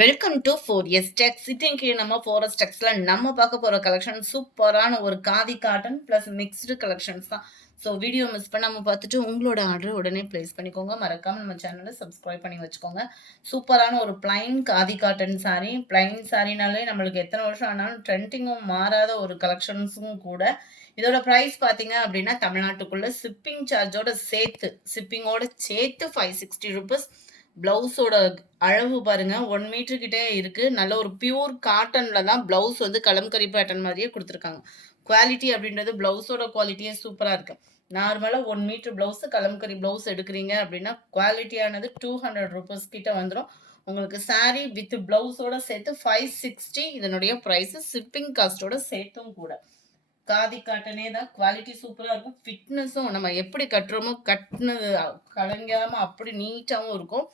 Welcome to 4S Tech. இன்னைக்கு நம்ம 4S Techஸ்ல நம்ம பார்க்க போற கலெக்ஷன் சூப்பரான ஒரு khadi cotton plus mixed collections தான். ஸோ வீடியோ மிஸ் பண்ணாம பார்த்துட்டு உங்களோட ஆர்டர் உடனே பிளேஸ் பண்ணிக்கோங்க. மறக்காம நம்ம சேனலை சப்ஸ்கிரைப் பண்ணி வச்சுக்கோங்க. சூப்பரான ஒரு plain khadi cotton sari. Plain சாரினாலே நம்மளுக்கு எத்தனை வருஷம் ஆனாலும் ட்ரெண்டிங்கும் மாறாத ஒரு கலெக்ஷன்ஸும் கூட. இதோட ப்ரைஸ் பார்த்தீங்க அப்படின்னா தமிழ்நாட்டுக்குள்ள ஷிப்பிங் சார்ஜோட சேர்த்து ஷிப்பிங்கோட சேர்த்து 560 ருபீஸ். பிளவுஸோட அளவு பாருங்க 1 மீட்டர் கிட்டே இருக்கு. நல்ல ஒரு பியூர் காட்டன்ல தான் பிளவுஸ் வந்து கலம்கரி பேட்டர்ன் மாதிரியே கொடுத்துருக்காங்க. குவாலிட்டி அப்படின்றது பிளவுஸோட குவாலிட்டியே சூப்பரா இருக்கு. நார்மலா 1 மீட்டர் பிளவுஸ் கலம்கரி பிளவுஸ் எடுக்கிறீங்க அப்படின்னா குவாலிட்டியானது 200 ருபீஸ் கிட்ட வந்துடும். உங்களுக்கு சாரீ வித் பிளவுஸோட சேர்த்து 560 இதனுடைய ப்ரைஸ். ஷிப்பிங் காஸ்டோட சேர்த்தும் கூட. காதி காட்டனே தான். குவாலிட்டி சூப்பராக இருக்கும். ஃபிட்னஸும் நம்ம எப்படி கட்டுறோமோ கட்டினது கலங்காமல் அப்படி நீட்டாகவும் இருக்கும்.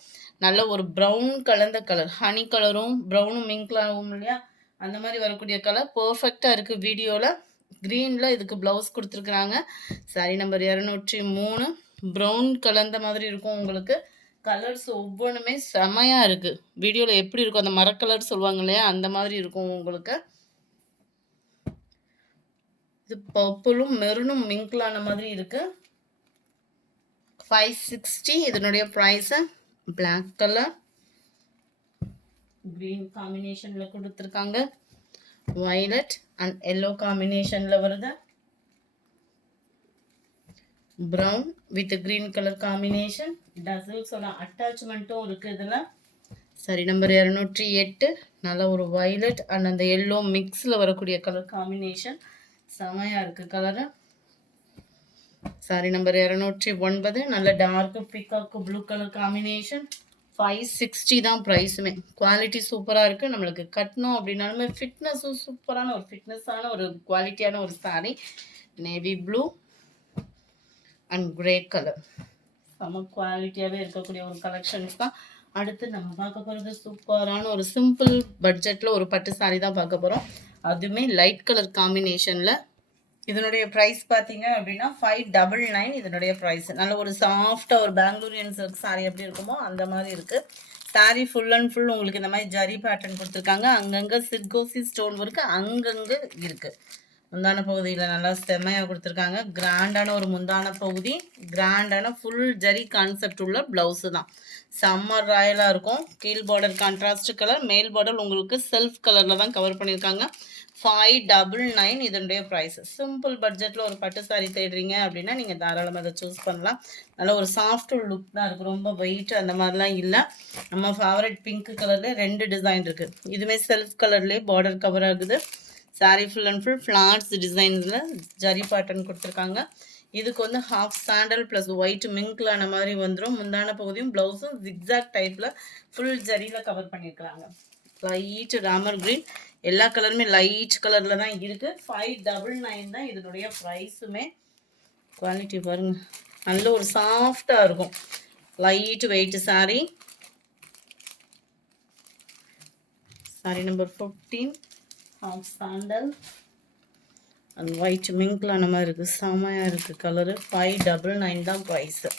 நல்ல ஒரு ப்ரௌன் கலந்த கலர், ஹனி கலரும் ப்ரௌனும் மிங்க்லாகும் இல்லையா, அந்த மாதிரி வரக்கூடிய கலர் பர்ஃபெக்டாக இருக்குது. வீடியோவில் க்ரீனில் இதுக்கு ப்ளவுஸ் கொடுத்துருக்குறாங்க. Sorry number 203. ப்ரௌன் கலந்த மாதிரி இருக்கும். உங்களுக்கு கலர்ஸ் ஒவ்வொன்றுமே செமையாக இருக்குது. வீடியோவில் எப்படி இருக்கும் அந்த மரக்கலர் சொல்லுவாங்க இல்லையா, அந்த மாதிரி இருக்கும் உங்களுக்கு. இது பர்பிளும் மெரூனும் மிங்கிளான மாதிரி இருக்கு. 560 இதனுடைய ப்ரைஸ். பிளாக் கலர் கிரீன் காம்பினேஷன்ல கொடுத்துருக்காங்க. வயலட் அண்ட் எல்லோ காம்பினேஷன்ல வருது. Brown with green colour combination. டசல்ஸோட அட்டாச்மெண்ட்டும் இருக்கு இதுல. சரி நம்பர் 208. நல்ல ஒரு வயலட் அண்ட் அந்த எல்லோ மிக்ஸ்ல வரக்கூடிய கலர் காம்பினேஷன் செமையா இருக்கு கலரு. Sorry number 209. நல்ல dark peacock blue colour combination. 560 தான் ப்ரைஸுமே. குவாலிட்டி சூப்பராக இருக்குது. நம்மளுக்கு கட்டணும் அப்படின்னாலுமே ஃபிட்னஸும் சூப்பரான ஒரு ஃபிட்னஸான ஒரு குவாலிட்டியான ஒரு sari. Navy blue and grey colour செம குவாலிட்டியாகவே இருக்கக்கூடிய ஒரு கலெக்ஷன்ஸ் தான். அடுத்து நம்ம பார்க்க போகிறது சூப்பரான ஒரு சிம்பிள் பட்ஜெட்டில் ஒரு பட்டு சாரீ தான் பார்க்க போகிறோம். அதுவுமே லைட் கலர் காம்பினேஷனில். இதனுடைய ப்ரைஸ் பார்த்தீங்க அப்படின்னா 599 இதனுடைய ப்ரைஸ். நல்ல ஒரு சாஃப்டாக ஒரு பெங்களூரியன் சில்க் சாரீ எப்படி இருக்குமோ அந்த மாதிரி இருக்குது. சாரீ ஃபுல் அண்ட் ஃபுல் உங்களுக்கு இந்த மாதிரி ஜரி பேட்டர்ன் கொடுத்துருக்காங்க. அங்கங்கே சிர்கோசி ஸ்டோன் ஒர்க்கு அங்கங்கே இருக்குது. முந்தான பகுதியில் நல்லா செம்மையாக கொடுத்துருக்காங்க. கிராண்டான ஒரு முந்தான பகுதி, கிராண்டான ஃபுல் ஜரி கான்செப்ட் உள்ள ப்ளவுஸு தான். சம்மர் ராயலாக இருக்கும். கீழ் பார்டர் கான்ட்ராஸ்ட் கலர், மேல் பார்டர் உங்களுக்கு செல்ஃப் கலரில் தான் கவர் பண்ணியிருக்காங்க. 599 இதனுடைய ப்ரைஸ். சிம்பிள் பட்ஜெட்டில் ஒரு பட்டு சாரி தேடுறீங்க அப்படின்னா நீங்கள் தாராளமாக அதை சூஸ் பண்ணலாம். நல்ல ஒரு சாஃப்ட் லுக் தான் இருக்குது. ரொம்ப வெயிட் அந்த மாதிரிலாம் இல்லை. நம்ம ஃபேவரட் பிங்க் கலரில் 2 டிசைன் இருக்குது. இதுவுமே செல்ஃப் கலர்லேயே பார்டர் கவர் ஆகுது. Sari full and full flowers டிசைன்ஸில் ஜரி பேட்டர்ன் கொடுத்துருக்காங்க. இதுக்கு வந்து ஹாஃப் சாண்டல் ப்ளஸ் ஒயிட் மிங்க்லான மாதிரி வந்துடும். முந்தான பகுதியும் ப்ளவுஸும் ஜிக்ஸாக் டைப்பில் ஃபுல் ஜரியில் கவர் பண்ணியிருக்கிறாங்க. லைட் ராமர் க்ரீன், எல்லா கலருமே லைட் கலரில் தான் இருக்குது. 599 தான் இதனுடைய ப்ரைஸுமே. குவாலிட்டி பாருங்கள், நல்ல ஒரு சாஃப்டாக இருக்கும். Light weight sari. Sari number 15. Half sandal and white மிங்க்லான மாதிரி இருக்குது. செமையாக இருக்குது கலரு. 599 தான் ப்ரைஸு.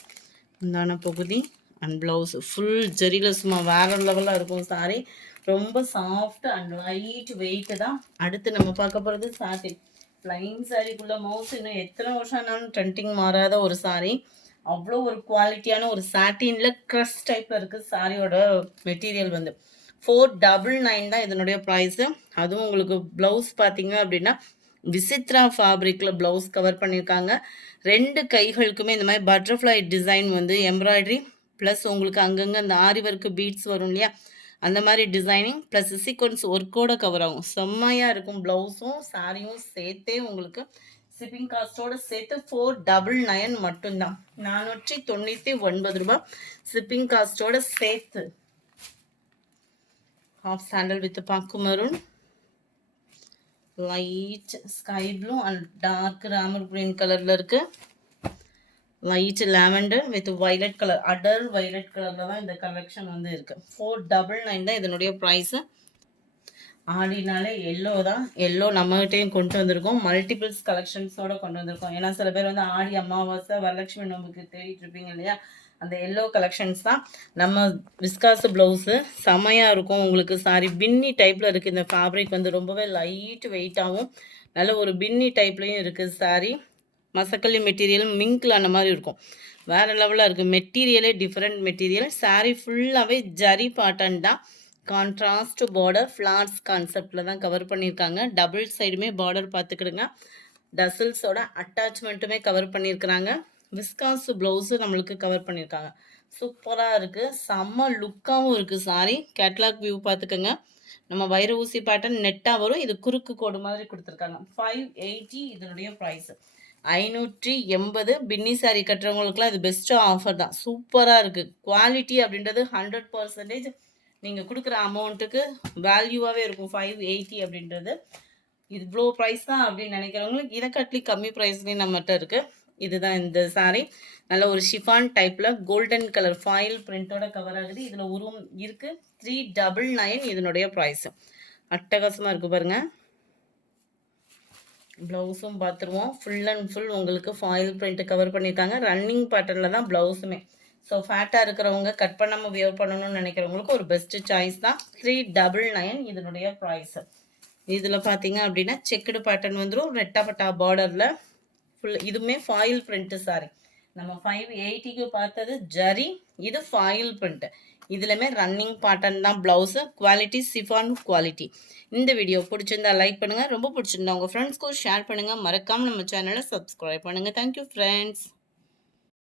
இந்தான பகுதி அண்ட் ப்ளவுஸு ஃபுல் ஜெரியில் சும்மா வேறு லெவலில் இருக்கும் சாரீ. ரொம்ப சாஃப்ட் அண்ட் லைட் வெயிட்டு தான். அடுத்து நம்ம பார்க்க போகிறது சாட்டின். ப்ளைன் சாரீக்குள்ளே மவுஸ் இன்னும் எத்தனை வருஷம் ஆனாலும் ட்ரெண்டிங் மாறாத ஒரு சாரீ. அவ்வளோ ஒரு குவாலிட்டியான ஒரு சாட்டினில் க்ரஷ் டைப்பில் இருக்குது சாரியோட மெட்டீரியல் வந்து. 499 தான் இதனுடைய ப்ரைஸு. அதுவும் உங்களுக்கு ப்ளவுஸ் பார்த்தீங்க அப்படின்னா விசித்ரா ஃபேப்ரிக்கில் ப்ளவுஸ் கவர் பண்ணியிருக்காங்க. 2 கைகளுக்குமே இந்த மாதிரி பட்டர்ஃப்ளை டிசைன் வந்து எம்ப்ராய்டரி ப்ளஸ் உங்களுக்கு அங்கங்கே அந்த ஆரி ஒர்க்கு பீட்ஸ் வரும் இல்லையா, அந்த மாதிரி டிசைனிங் ப்ளஸ் சீக்வன்ஸ் ஒர்க்கோட கவர் ஆகும். செம்மையாக இருக்கும். ப்ளவுஸும் சாரியும் சேர்த்தே உங்களுக்கு ஷிப்பிங் காஸ்ட்டோடு சேர்த்து 499 மட்டும்தான். 499 ரூபா ஷிப்பிங் காஸ்ட்டோடு சேர்த்து. ஹாஃப் சாண்டல் வித் பாக்கு maroon, light sky blue and dark ராமர் கிரீன் கலரில் இருக்குது. Light lavender with violet colour, அடர் வைலட் கலரில் தான் இந்த கலெக்ஷன் வந்து இருக்குது. 499 தான் இதனுடைய ப்ரைஸு. ஆடினாலே எல்லோ தான். எல்லோ நம்மகிட்டையும் கொண்டு வந்திருக்கோம். மல்டிபிள்ஸ் கலெக்ஷன்ஸோடு கொண்டு வந்திருக்கோம். ஏன்னா சில பேர் வந்து ஆடி அமாவாசை வரலட்சுமி நோம்புக்கு தேடிட்டு இருப்பீங்க இல்லையா, அந்த எல்லோ கலெக்ஷன்ஸ் தான். நம்ம விஸ்காஸ் ப்ளவுஸு செமையாக இருக்கும் உங்களுக்கு. சாரி பின்னி டைப்பில் இருக்குது. இந்த ஃபேப்ரிக் வந்து ரொம்பவே லைட் வெயிட்டாகவும் நல்ல ஒரு பின்னி டைப்லேயும் இருக்குது சாரி. மசக்கல்லி மெட்டீரியல் மிங்கில் அந்த மாதிரி இருக்கும். வேறு லெவலில் இருக்குது. மெட்டீரியலே டிஃப்ரெண்ட் மெட்டீரியல். சாரீ ஃபுல்லாகவே ஜரி பாட்டன் தான். கான்ட்ராஸ்ட் பார்டர் ஃப்ளார்ஸ் கான்செப்டில் தான் கவர் பண்ணியிருக்காங்க. டபுள் சைடுமே பார்டர் பார்த்துக்கிடுங்க. டசில்ஸோட அட்டாச்மெண்ட்டுமே கவர் பண்ணியிருக்கிறாங்க. விஸ்காஸ் ப்ளவுஸு நம்மளுக்கு கவர் பண்ணியிருக்காங்க. சூப்பராக இருக்குது. செம்ம லுக்காகவும் இருக்குது சாரி. கேட்லாக் வியூ பார்த்துக்கோங்க. நம்ம வைர ஊசி பேட்டர்ன் நெட்டாக வரும். இது குறுக்கு கோடு மாதிரி கொடுத்துருக்காங்க. 580 இதனுடைய ப்ரைஸு. 580 பின்னி சாரி கட்டுறவங்களுக்குலாம் இது பெஸ்ட்டு ஆஃபர் தான். சூப்பராக இருக்குது. குவாலிட்டி அப்படின்றது 100% நீங்கள் கொடுக்குற அமௌண்ட்டுக்கு வேல்யூவாகவே இருக்கும். 580 அப்படின்றது இது இவ்வளோ ப்ரைஸ் தான் அப்படின்னு நினைக்கிறவங்களுக்கு இதை கட்லி கம்மி ப்ரைஸ்லேயும் நம்மகிட்ட இருக்குது. இதுதான் இந்த சாரீ. நல்ல ஒரு ஷிஃபான் டைப்பில் கோல்டன் கலர் ஃபாயில் பிரிண்டோட கவர் ஆகுது. இதில் உருவம் இருக்குது. 399 இதனுடைய ப்ரைஸு. அட்டகாசமாக இருக்குது பாருங்கள். ப்ளவுஸும் பார்த்துருவோம். ஃபுல் அண்ட் ஃபுல் உங்களுக்கு ஃபாயில் பிரிண்ட்டு கவர் பண்ணியிருக்காங்க. ரன்னிங் பேட்டர்னில் தான் ப்ளவுஸுமே. ஸோ ஃபேட்டாக இருக்கிறவங்க கட் பண்ணாமல் வியர் பண்ணணும்னு நினைக்கிறவங்களுக்கு ஒரு பெஸ்ட்டு சாய்ஸ் தான். 399 இதனுடைய ப்ரைஸு. இதில் பார்த்தீங்க அப்படின்னா செக்குடு பேட்டர்ன் வந்துடும். ரெட்டாப்பட்டா பார்டரில் ஃபுல் இதுவுமே ஃபாயில் பிரிண்ட்டு சாரி. நம்ம 580க்கு பார்த்தது ஜரி, இது ஃபாயில் பிரிண்ட்டு. இதுலையுமே ரன்னிங் பேட்டர்ன் தான் ப்ளவுஸு. Quality chiffon quality. இந்த வீடியோ பிடிச்சிருந்தா லைக் பண்ணுங்கள். ரொம்ப பிடிச்சிருந்தா உங்கள் ஃப்ரெண்ட்ஸ்க்கும் ஷேர் பண்ணுங்கள். மறக்காமல் நம்ம சேனலை சப்ஸ்கிரைப் பண்ணுங்கள். Thank you friends.